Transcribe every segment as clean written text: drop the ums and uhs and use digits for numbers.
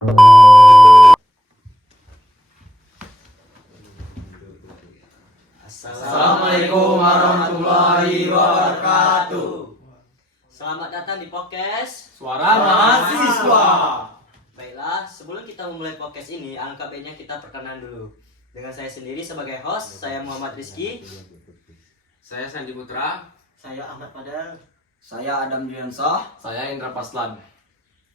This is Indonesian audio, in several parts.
Assalamualaikum warahmatullahi wabarakatuh. Selamat datang di podcast Suara Mahasiswa. Baiklah, sebelum kita memulai podcast ini, alangkah baiknya kita perkenalan dulu. Dengan saya sendiri sebagai host, saya Muhammad Rizky. Saya Sandi Putra. Saya Ahmad Padang. Saya Adam Juliansah. Saya Indra Paslan.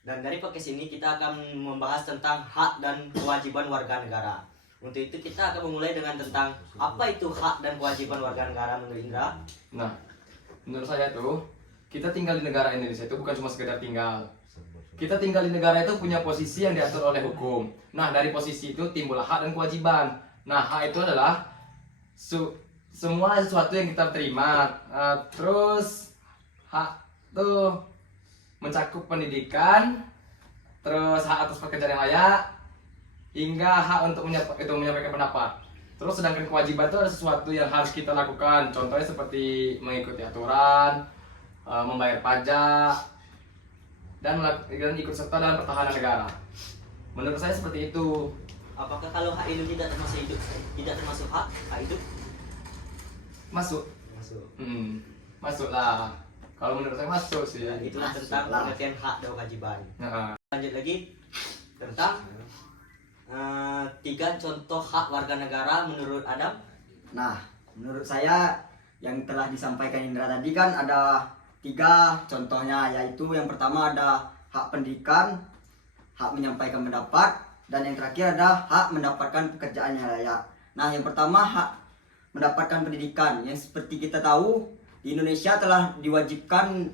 Dan dari podcast ini kita akan membahas tentang hak dan kewajiban warga negara. Untuk itu kita akan memulai dengan tentang apa itu hak dan kewajiban warga negara menurut Indra. Nah, menurut saya tuh, kita tinggal di negara Indonesia itu bukan cuma sekedar tinggal. Kita tinggal di negara itu punya posisi yang diatur oleh hukum. Nah, dari posisi itu timbullah hak dan kewajiban. Nah, hak itu adalah semua sesuatu yang kita terima. Terus hak tuh mencakup pendidikan, terus hak atas pekerjaan yang layak, hingga hak untuk menyampaikan pendapat. Terus sedangkan kewajiban itu ada sesuatu yang harus kita lakukan. Contohnya seperti mengikuti aturan, membayar pajak, dan ikut serta dalam pertahanan negara. Menurut saya seperti itu. Apakah kalau hak hidup tidak termasuk hidup, tidak termasuk hak hidup? Masuk. Masuklah. Kalau menurut saya masuk sih. Dan itulah tentang pengertian hak dan kewajiban. Lanjut lagi tentang 3 contoh hak warga negara menurut Adam. Nah, menurut saya yang telah disampaikan Indra tadi kan ada 3 contohnya, yaitu yang pertama ada hak pendidikan, hak menyampaikan pendapat, dan yang terakhir ada hak mendapatkan pekerjaan yang layak. Nah, yang pertama hak mendapatkan pendidikan, yang seperti kita tahu di Indonesia telah diwajibkan,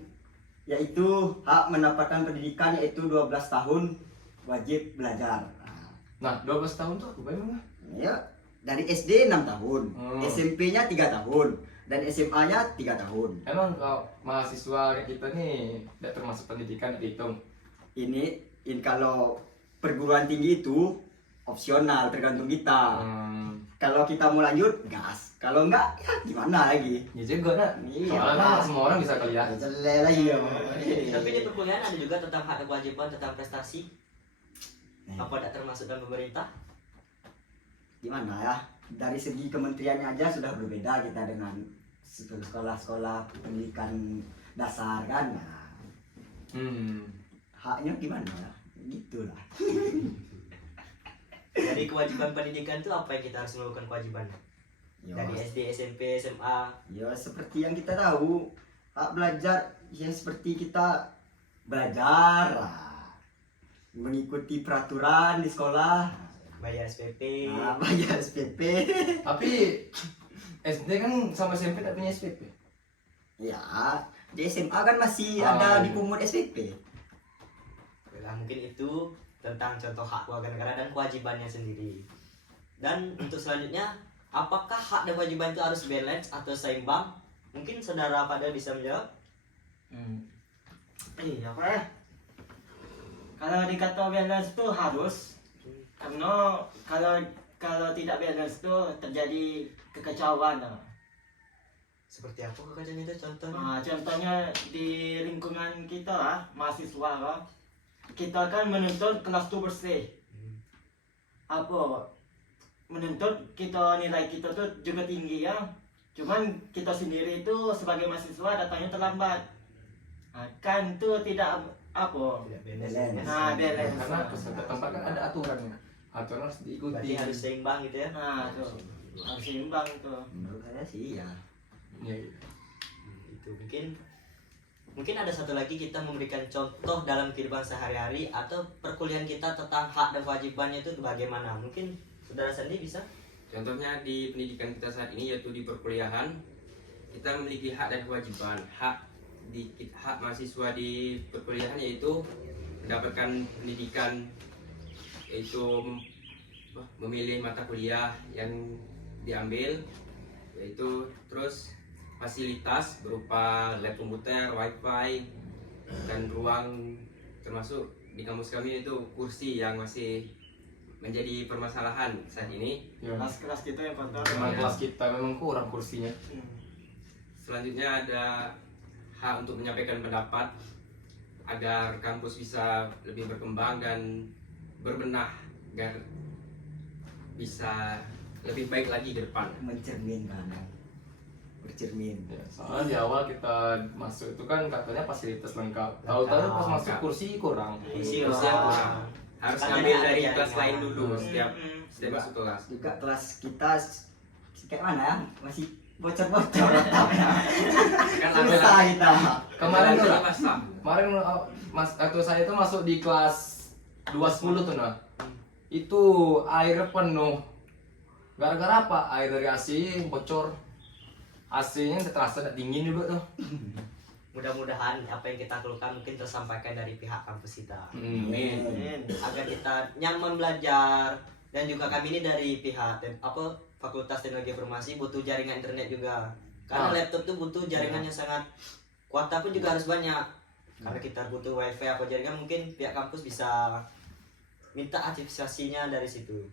yaitu hak mendapatkan pendidikan, yaitu 12 tahun wajib belajar. Nah, 12 tahun tuh apa bagaimana? Ya, dari SD 6 tahun, SMP-nya 3 tahun, dan SMA-nya 3 tahun. Emang kalau mahasiswa kayak kita nih tidak termasuk pendidikan dihitung? Ini kalau perguruan tinggi itu opsional, tergantung kita. Kalau kita mau lanjut, gas. Kalau enggak, ya gimana lagi? Ya juga nak. Iya. Soalnya kan semua orang bisa kuliah. Jelek lagi ya. Tapi di perkuliahan ada juga tentang hak dan kewajiban tentang prestasi. Apa tidak termasuk dalam pemerintah? Gimana ya? Dari segi kementeriannya aja sudah berbeda kita dengan sekolah-sekolah pendidikan dasar kan. Nah, haknya gimana ya? Gitulah. Dari kewajiban pendidikan itu apa yang kita harus melakukan kewajiban? Ya, Dari SD, SMP, SMA. ya seperti yang kita tahu, hak belajar ya seperti kita belajar lah, mengikuti peraturan di sekolah, Bayar SPP. bayar SPP. Tapi SD kan sama SMP tak punya SPP. Ya, di SMA kan masih Ah, ada iya. dipungut SPP. Nah, mungkin itu tentang contoh hak warga negara dan kewajibannya sendiri. Dan untuk selanjutnya, apakah hak dan kewajiban itu harus balance atau seimbang? Mungkin saudara pada bisa menjawab. Apa ya? Kalau dikata balance itu harus, karena kalau tidak balance itu terjadi kekacauan. Seperti apa kekacauan itu contohnya? Contohnya di lingkungan kita lah, mahasiswa lah, kita kan menuntut kelas itu bersih. Menuntut nilai kita tuh juga tinggi ya. Cuman kita sendiri itu sebagai mahasiswa datangnya terlambat. Kan itu tidak Tidak balance. balance. Karena setiap tempat kan ada aturannya. Aturan harus diikuti. Berarti harus seimbang gitu ya. Tuh harus seimbang tuh. Menurut saya sih ya. Ya, Itu mungkin ada satu lagi, kita memberikan contoh dalam kehidupan sehari-hari atau perkuliahan kita tentang hak dan kewajibannya itu bagaimana. Mungkin saudara Sandi bisa? Contohnya di pendidikan kita saat ini, yaitu di perkuliahan, kita memiliki hak dan kewajiban. Hak mahasiswa di perkuliahan yaitu mendapatkan pendidikan, yaitu memilih mata kuliah yang diambil, yaitu terus fasilitas berupa lab komputer, wifi, dan ruang, termasuk di kampus kami itu kursi yang masih menjadi permasalahan saat ini. ya. Kelas-kelas kita yang kotor. Memang kelas kita memang kurang kursinya. Selanjutnya ada hak untuk menyampaikan pendapat agar kampus bisa lebih berkembang dan berbenah agar bisa lebih baik lagi ke depan. Mencerminkan, bercermin. Ya, soalnya di awal kita masuk itu kan katanya fasilitas lengkap. Tahu-tahu Lengkap. pas masuk kursi kurang. Kursi Kursi yang kurang. Harus Kan ngambil ada dari area kelas yang lain mana. dulu setiap masuk kelas. Juga kelas kita kayak mana ya? Masih bocor-bocor atapnya. Kan Susah kita. Kemarin tuh lah. basah. Kemarin Mas waktu saya itu masuk di kelas 210 tuh nah. Itu air penuh. Gara-gara apa? Air dari AC bocor. AC-nya terasa dingin juga tuh. Mudah-mudahan apa yang kita keluhkan mungkin tersampaikan dari pihak kampus kita. Amin. Agar kita nyaman belajar, dan juga kami ini dari pihak Fakultas Teknologi Informasi butuh jaringan internet juga. Karena laptop tuh butuh jaringan yang sangat kuota pun juga harus banyak. Karena kita butuh wifi atau jaringan, mungkin pihak kampus bisa minta aktivasinya dari situ.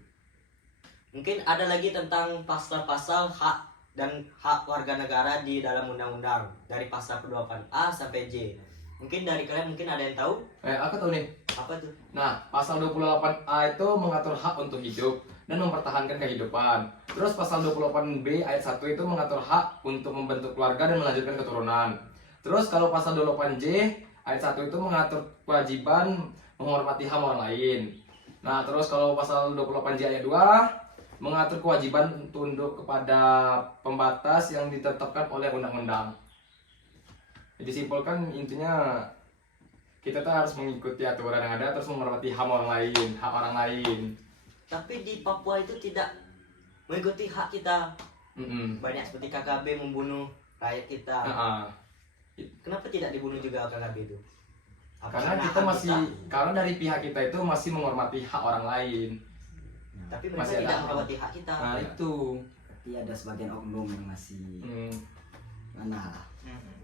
Mungkin ada lagi tentang pasal-pasal hak dan hak warga negara di dalam undang-undang dari pasal 28A sampai J. Mungkin dari kalian mungkin ada yang tahu Aku tahu nih. apa tuh? Nah, pasal 28A itu mengatur hak untuk hidup dan mempertahankan kehidupan. Terus pasal 28B ayat 1 itu mengatur hak untuk membentuk keluarga dan melanjutkan keturunan. Terus kalau pasal 28J ayat 1 itu mengatur kewajiban menghormati HAM orang lain. Nah, terus kalau pasal 28J ayat 2 mengatur kewajiban tunduk kepada pembatas yang ditetapkan oleh undang-undang. Jadi simpulkan intinya kita tuh harus mengikuti aturan yang ada, terus menghormati HAM orang lain, hak orang lain. Tapi di Papua itu tidak mengikuti hak kita. Banyak seperti KKB membunuh rakyat kita. Kenapa tidak dibunuh juga KKB itu? Apa Karena kita hak masih, karena dari pihak kita itu masih menghormati hak orang lain. tapi mereka masih tidak ada- menghormati hak kita. Nah itu. Berarti ada sebagian oknum yang masih mana lah.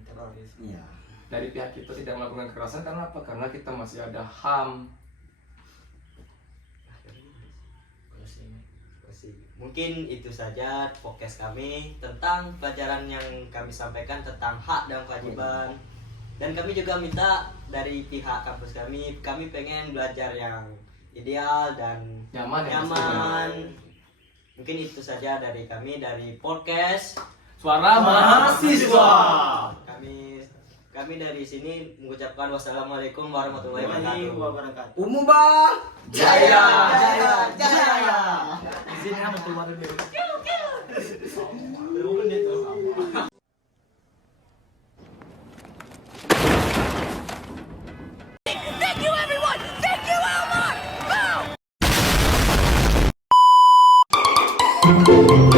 Teroris. Iya. Dari pihak kita tidak melakukan kekerasan karena apa? Karena kita masih ada HAM. Mungkin itu saja podcast kami tentang pelajaran yang kami sampaikan tentang hak dan kewajiban. Dan kami juga minta dari pihak kampus kami pengen belajar yang ideal dan Nyaman ya, nyaman. Mungkin itu saja dari kami dari podcast Suara mahasiswa. Kami dari sini mengucapkan wassalamualaikum warahmatullahi wabarakatuh. Wabarakatuh. Umum bang. Jaya. Jaya. Di sini kan keluar dulu. Thank you, everyone! Thank you, Elmar! Go!